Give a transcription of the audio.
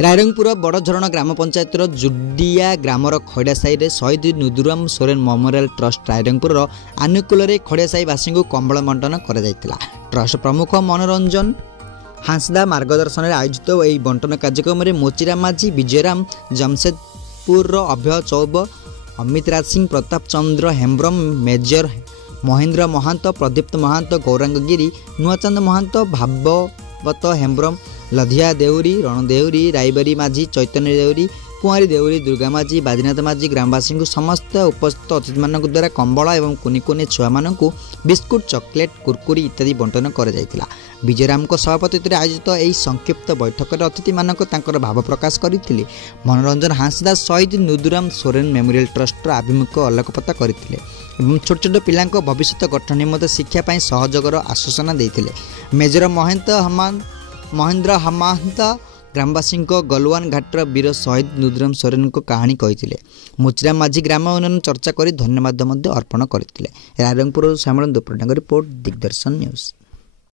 रायरंगपुर बड़झरण ग्राम पंचायतर जुडिया grammar खड़ियासाई शहीद Nuduram Soren memorial trust Rairangpur आनुकूल खड़ियासाई वासी को कंबल बंटन कर ट्रस्ट प्रमुख मनोरंजन हांसदा मार्गदर्शन में आयोजित यह बंटन कार्यक्रम में मोचिरा माझी विजयराम जमशेदपुर अभय चौब अमित राज सिंह प्रताप चंद्र हेम्ब्रम मेजर महेंद्र महांत प्रदीप्त महांत गौरांग गिरी नुआचंद महांत भागवत हेम्ब्रम लधिया देउरी रण देउरी रायबरी माझी चैतन्य देउरी कुआरी देउरी दुर्गा माझी बाजीनाथ माझी ग्रामवासी को समस्त उपस्थित अतिथि मान द्वारा कंबल और कुनी कुनी छुआ मान बिस्कुट चॉकलेट कुरकुरी इत्यादि बंटन कर विजयराम सभापति आयोजित यह संक्षिप्त बैठक में अतिथि मान भाव प्रकाश करते मनोरंजन हांसदा शहीद नुदुराम सोरेन मेमोरियल ट्रस्ट आभिमुख्य आलोकपात करते छोट छोट पिला भविष्य गठन निमंते शिक्षापी सहयोगर आश्वासन देते मेजर महेंद्र हमांत ग्रामवासी गलवान घाटर वीर शहीद नुदुराम सोरेन को कहानी कही मुचिरा माझी ग्राम उन्नयन चर्चा कर धन्यवाद अर्पण करते रायरंगपुर श्यामल दुपरडांग रिपोर्ट दिग्दर्शन न्यूज।